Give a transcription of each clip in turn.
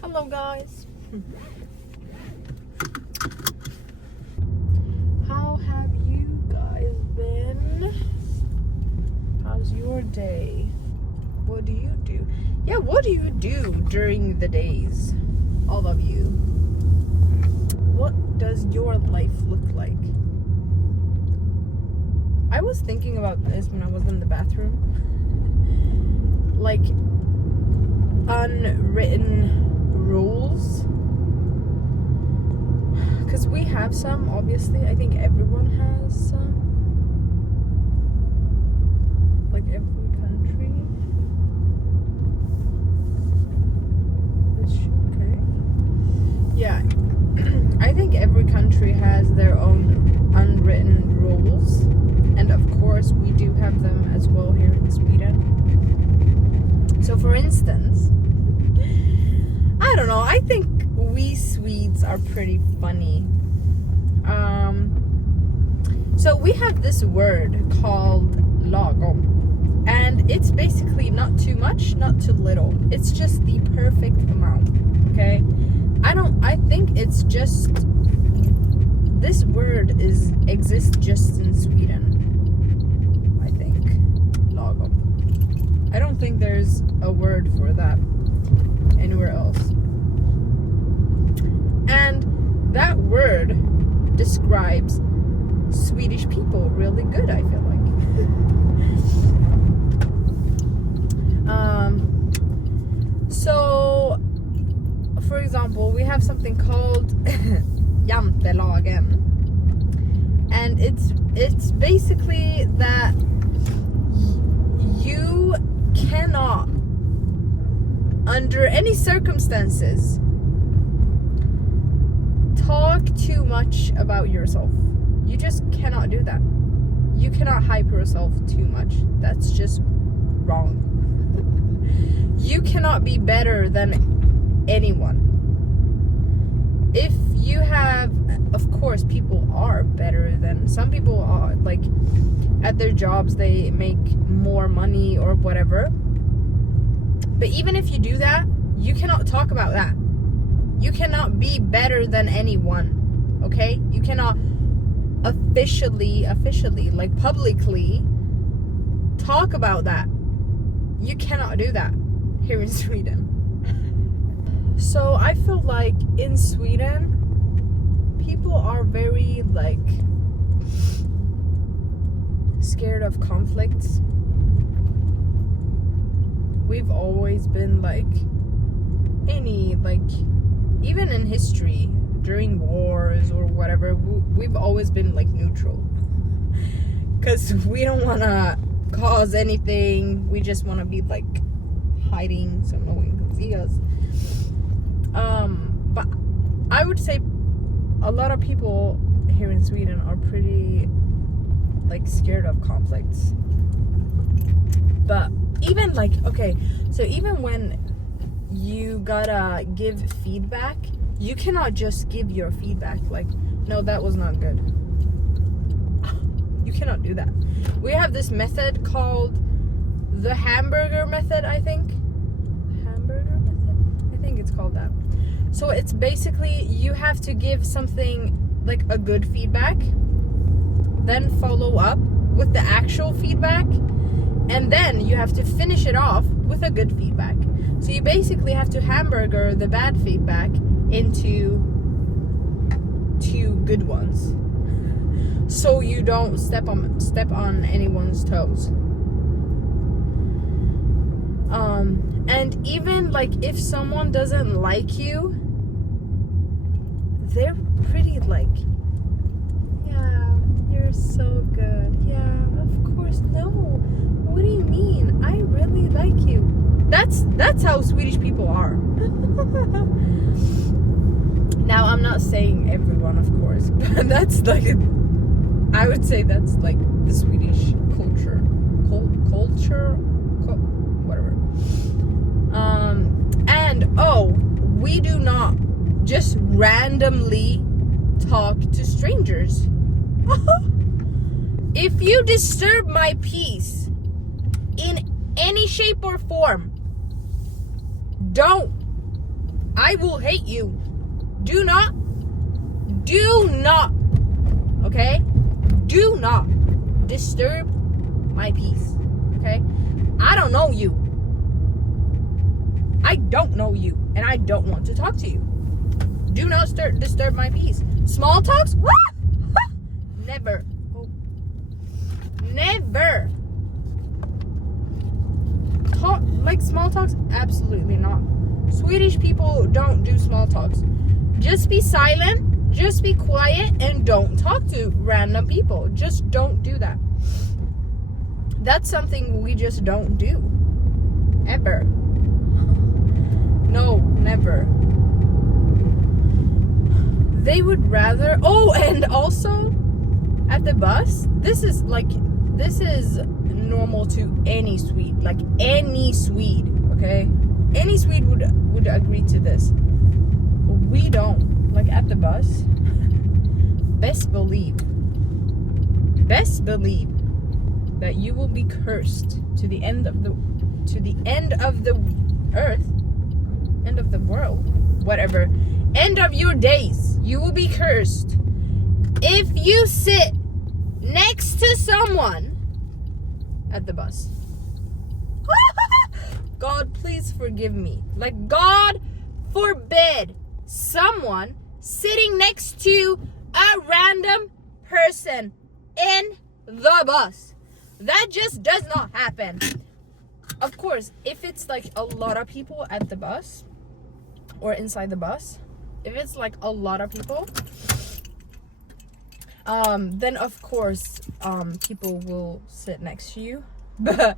Hello guys. How have you guys been? How's your day? What do you do? Yeah, what do you do during the days? All of you. What does your life look like? I was thinking about this when I was in the bathroom. Like, unwritten rules. Because we have some, obviously. I think everyone has some. Like every country. Okay. Yeah. I think every country has their own unwritten rules. And of course, we do have them as well here in Sweden. So for instance, I don't know, I think we Swedes are pretty funny. So we have this word called lagom. And it's basically not too much, not too little. It's just the perfect amount, okay? I think it's just, this word exists just in Sweden. I think, lagom. I don't think there's a word for that anywhere else. And that word describes Swedish people really good, I feel like. So, for example, we have something called jantelagen. And it's basically that you cannot, under any circumstances, talk too much about yourself. You just cannot do that. You cannot hype yourself too much. That's just wrong. You cannot be better than anyone. If you have, of course, people are better than, some people are, like, at their jobs they make more money or whatever. But even if you do that, you cannot talk about that. You cannot be better than anyone, okay? You cannot officially, like publicly talk about that. You cannot do that here in Sweden. So I feel like in Sweden, people are very, like, scared of conflicts. We've always been like, even in history, during wars or whatever, we've always been like neutral. Because we don't want to cause anything. We just want to be like hiding so no one can see us. But I would say a lot of people here in Sweden are pretty like scared of conflicts. But even like, okay, so even when you gotta give feedback, you cannot just give your feedback like, no, that was not good. You cannot do that. We have this method called the hamburger method, I think. Hamburger method? I think it's called that. So it's basically, you have to give something like a good feedback, then follow up with the actual feedback, and then you have to finish it off with a good feedback. So you basically have to hamburger the bad feedback into 2 good ones, so you don't step on anyone's toes. And even like if someone doesn't like you, they're pretty like, yeah, you're so good. Yeah, of course. No, what do you mean? I really like you. That's how Swedish people are. Now, I'm not saying everyone, of course, but that's like, I would say that's like the Swedish culture. Whatever. And, we do not just randomly talk to strangers. If you disturb my peace in any shape or form, Don't. I will hate you. Do not, okay? Do not disturb my peace, okay? I don't know you. I don't know you, and I don't want to talk to you. Do not disturb my peace. Small talks? What? Never. Oh. Never. Talk like small talks? Absolutely not. Swedish people don't do small talks. Just be silent, just be quiet, and don't talk to random people. Just don't do that. That's something we just don't do. Ever. No, never. They would rather... Oh, and also, at the bus, this is normal to any Swede. Like, any Swede, okay? Any Swede would agree to this. We don't. Like, at the bus, best believe that you will be cursed to the end of the earth, end of the world, whatever, end of your days. You will be cursed if you sit next to someone at the bus. God, please forgive me. Like, God forbid someone sitting next to a random person in the bus. That just does not happen. Of course, if it's like a lot of people at the bus or inside the bus, if it's like a lot of people, then of course people will sit next to you. But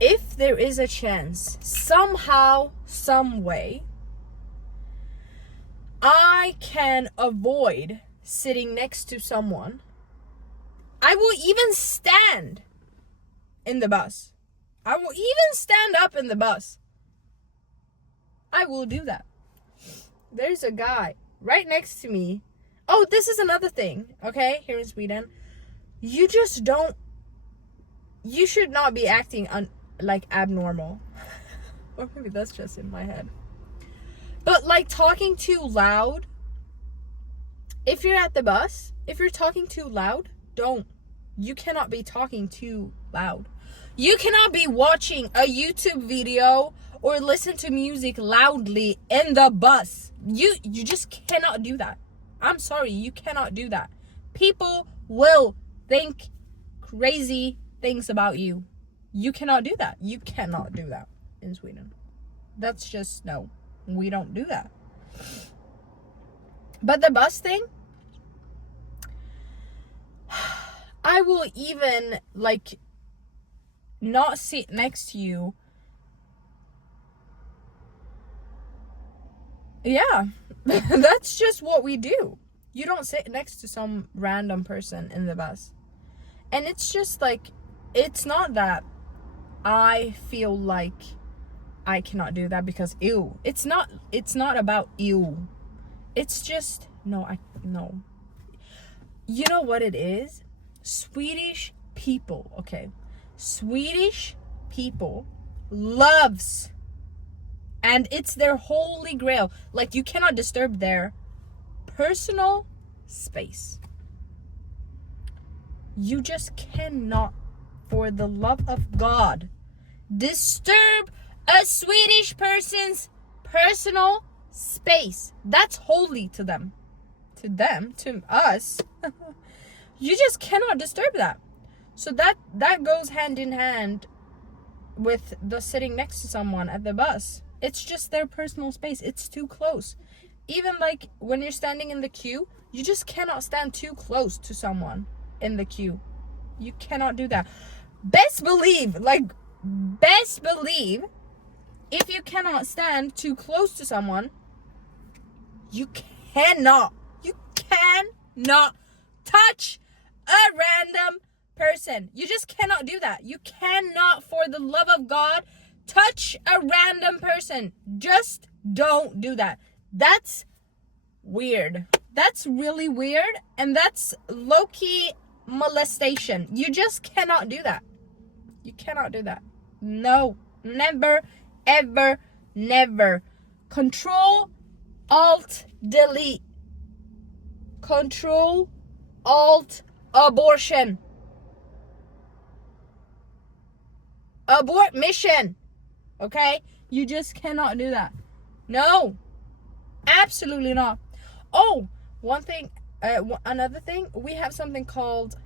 if there is a chance, somehow, some way, I can avoid sitting next to someone, I will even stand in the bus. I will even stand up in the bus. I will do that. There's a guy right next to me. Oh, this is another thing, okay? Here in Sweden, you should not be acting like abnormal. Or maybe that's just in my head. But like talking too loud. If you're at the bus, if you're talking too loud, don't. You cannot be talking too loud. You cannot be watching a YouTube video or listen to music loudly in the bus. You just cannot do that. I'm sorry, you cannot do that. People will think crazy things about you. You cannot do that. You cannot do that in Sweden. That's just, no. We don't do that. But the bus thing, I will even like not sit next to you. Yeah. That's just what we do. You don't sit next to some random person in the bus. And it's just like, it's not that I feel like I cannot do that because ew. It's not about ew. It's just no. You know what it is? Swedish people, okay? Swedish people loves, and it's their holy grail. Like, you cannot disturb their personal space. You just cannot, for the love of God, disturb a Swedish person's personal space. That's holy to them. To us. You just cannot disturb that. So that goes hand in hand with the sitting next to someone at the bus. It's just their personal space. It's too close. Even like when you're standing in the queue, you just cannot stand too close to someone in the queue. You cannot do that. Best believe, if you cannot stand too close to someone, you cannot touch a random person. You just cannot do that. You cannot, for the love of God, touch a random person. Just don't do that. That's weird. That's really weird, and that's low-key molestation. You just cannot do that. You cannot do that. No, never, ever Never. Control, Alt, delete. Control, Alt, abortion. Abort mission. Okay? You just cannot do that. No. Absolutely not. Oh, one thing, another thing, we have something called,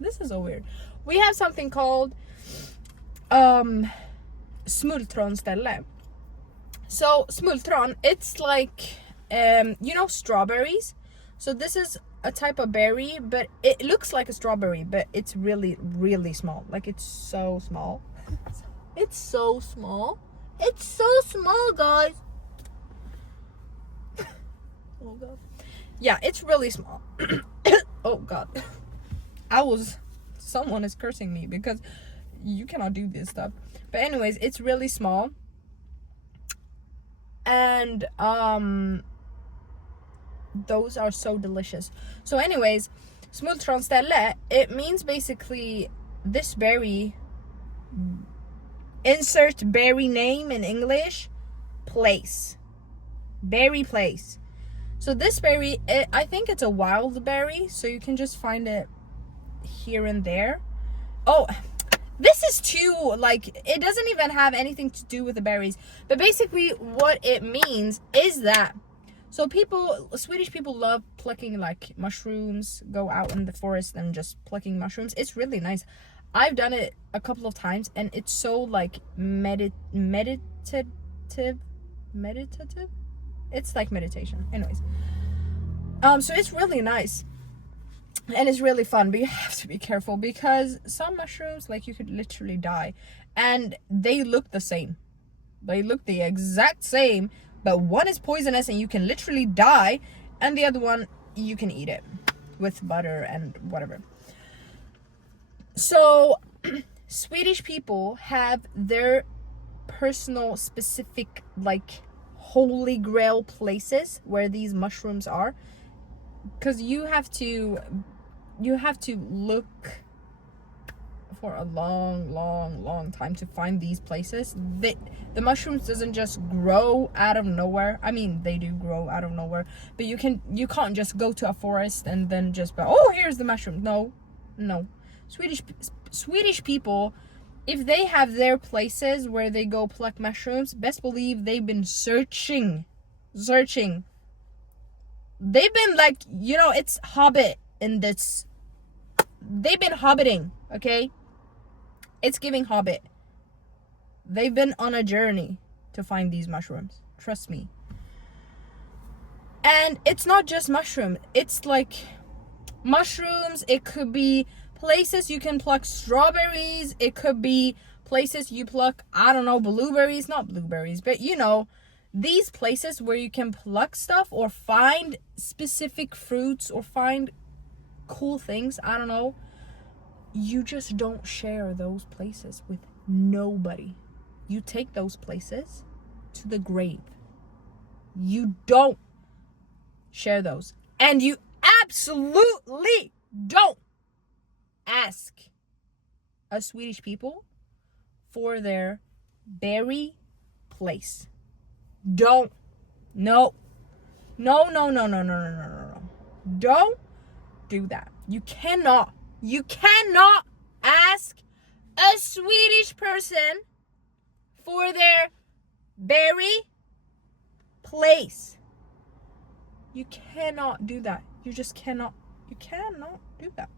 this is so weird. We have something called smultronställe. So smultron, it's like strawberries. So this is a type of berry, but it looks like a strawberry, but it's really, really small. Like, it's so small. It's so small. It's so small, guys. Oh god. Yeah, it's really small. Oh god. Someone is cursing me because you cannot do this stuff. But anyways, it's really small. And those are so delicious. So anyways, smultronställe, it means basically this berry, insert berry name in English, place. Berry place. So this berry, I think it's a wild berry, so you can just find it here and there. Oh, this is too, like, it doesn't even have anything to do with the berries. But basically what it means is that, so Swedish people love plucking like mushrooms, go out in the forest and just plucking mushrooms. It's really nice. I've done it a couple of times and it's so like meditative. It's like meditation. Anyways. So it's really nice. And it's really fun, but you have to be careful because some mushrooms, like, you could literally die. And they look the same. They look the exact same, but one is poisonous and you can literally die, and the other one, you can eat it with butter and whatever. So, Swedish people have their personal, specific, like, holy grail places where these mushrooms are. Because you have to look for a long time to find these places. The mushrooms doesn't just grow out of nowhere. I mean, they do grow out of nowhere, but you can't just go to a forest and then just go, oh, here's the mushroom. No. Swedish people, if they have their places where they go pluck mushrooms, best believe they've been searching. They've been like, it's Hobbit in this. They've been hobbiting, okay? It's giving Hobbit. They've been on a journey to find these mushrooms. Trust me. And it's not just mushroom. It's like mushrooms. It could be places you can pluck strawberries. It could be places you pluck, I don't know, blueberries. Not blueberries, but these places where you can pluck stuff or find specific fruits or find cool things, I don't know. You just don't share those places with nobody. You take those places to the grave. You don't share those. And you absolutely don't ask a Swedish people for their berry place. Don't. No. Don't do that. You cannot ask a Swedish person for their berry place. You cannot do that. You just cannot. You cannot do that.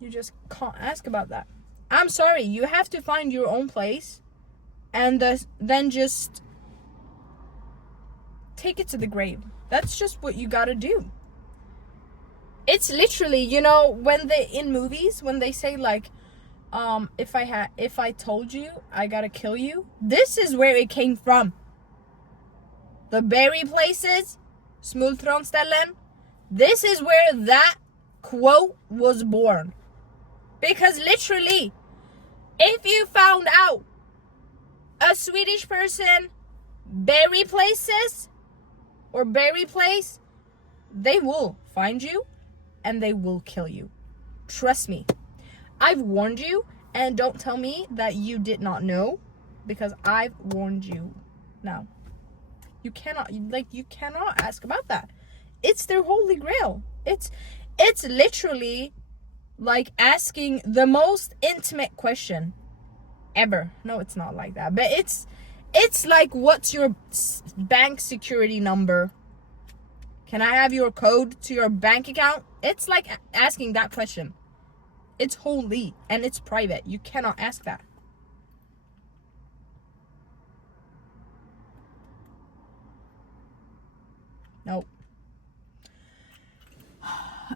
You just can't ask about that. I'm sorry. You have to find your own place. And then just take it to the grave. That's just what you gotta do. It's literally, in movies, when they say like, if I told you, I gotta kill you. This is where it came from. The berry places, smultronställen. This is where that quote was born. Because literally, if you found out a Swedish person berry places or berry place, they will find you and they will kill you. Trust me. I've warned you, and don't tell me that you did not know. because I've warned you now. You cannot ask about that. It's their holy grail. It's literally like asking the most intimate question ever. No, it's not like that, but it's like, what's your bank security number? Can I have your code to your bank account? It's like asking that question. It's holy and it's private. You cannot ask that. Nope.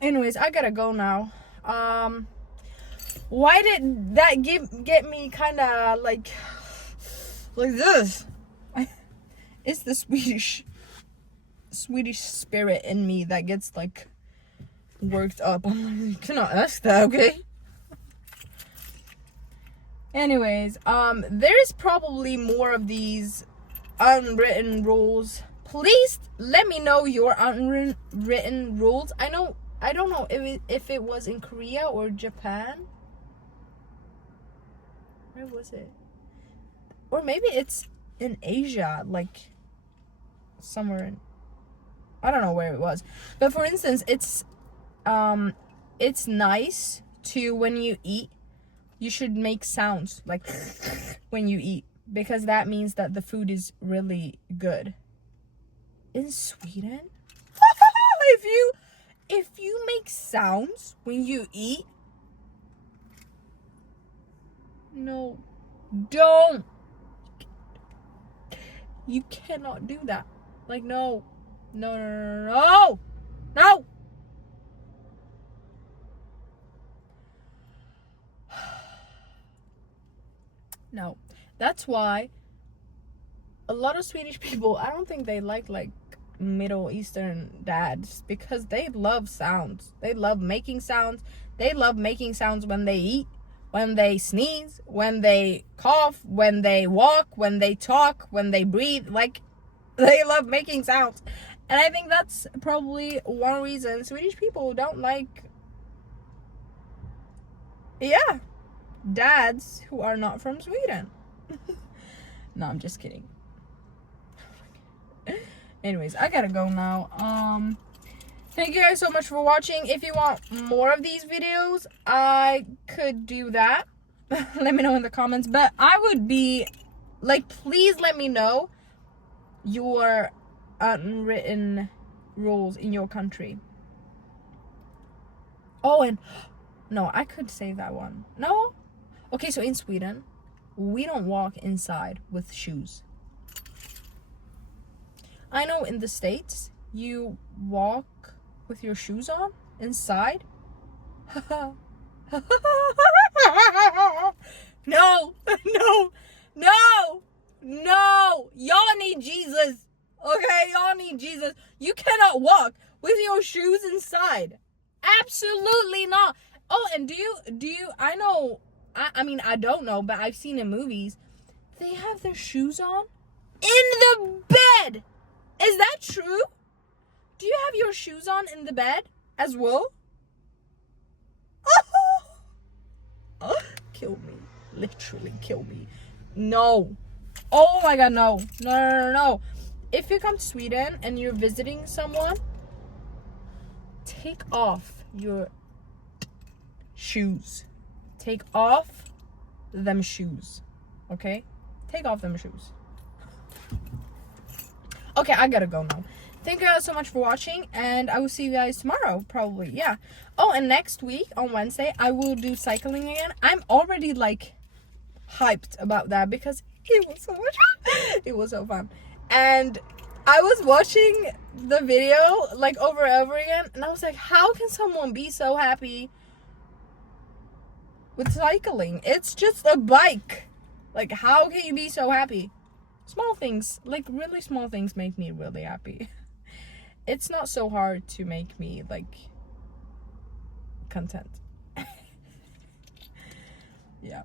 Anyways, I gotta go now. Why did that get me kind of like this? It's the Swedish spirit in me that gets like worked up. I'm like, you cannot ask that, okay? Anyways, there is probably more of these unwritten rules. Please let me know your unwritten rules. I don't know if it was in Korea or Japan. Where was it? Or maybe it's in Asia, like somewhere in, I don't know where it was. But for instance, it's nice to, when you eat, you should make sounds like when you eat, because that means that the food is really good. In Sweden, if you make sounds when you eat, no, don't. You cannot do that. Like, no. No. No. That's why a lot of Swedish people, I don't think they like Middle Eastern dads, because they love sounds. They love making sounds. They love making sounds when they eat, when they sneeze, when they cough, when they walk, when they talk, when they breathe. Like, they love making sounds. And I think that's probably one reason Swedish people don't like, dads who are not from Sweden. No, I'm just kidding. Anyways, I gotta go now. Thank you guys so much for watching. If you want more of these videos, I could do that. Let me know in the comments. But I would be like, please let me know your unwritten rules in your country. Oh, and no, I could save that one. No? Okay, so in Sweden, we don't walk inside with shoes. I know in the States, you walk with your shoes on inside. No. Y'all need Jesus. Okay, y'all need Jesus. You cannot walk with your shoes inside. Absolutely not. Oh, and do you, I know, I mean, I don't know, but I've seen in movies, they have their shoes on in the bed. Is that true? Do you have your shoes on in the bed as well? Oh, kill me. Literally kill me. No. Oh my god, no. No. If you come to Sweden and you're visiting someone, take off your shoes. Take off them shoes. Okay? Take off them shoes. Okay, I gotta go now. Thank you guys so much for watching, and I will see you guys tomorrow, probably. Yeah. Oh, and next week on Wednesday, I will do cycling again. I'm already like hyped about that because it was so much fun. It was so fun. And I was watching the video like over and over again, and I was like, how can someone be so happy with cycling? It's just a bike. Like, how can you be so happy? Small things, like really small things, make me really happy. It's not so hard to make me like content. Yeah.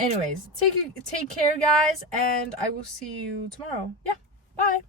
Anyways, take care, guys, and I will see you tomorrow. Yeah. Bye.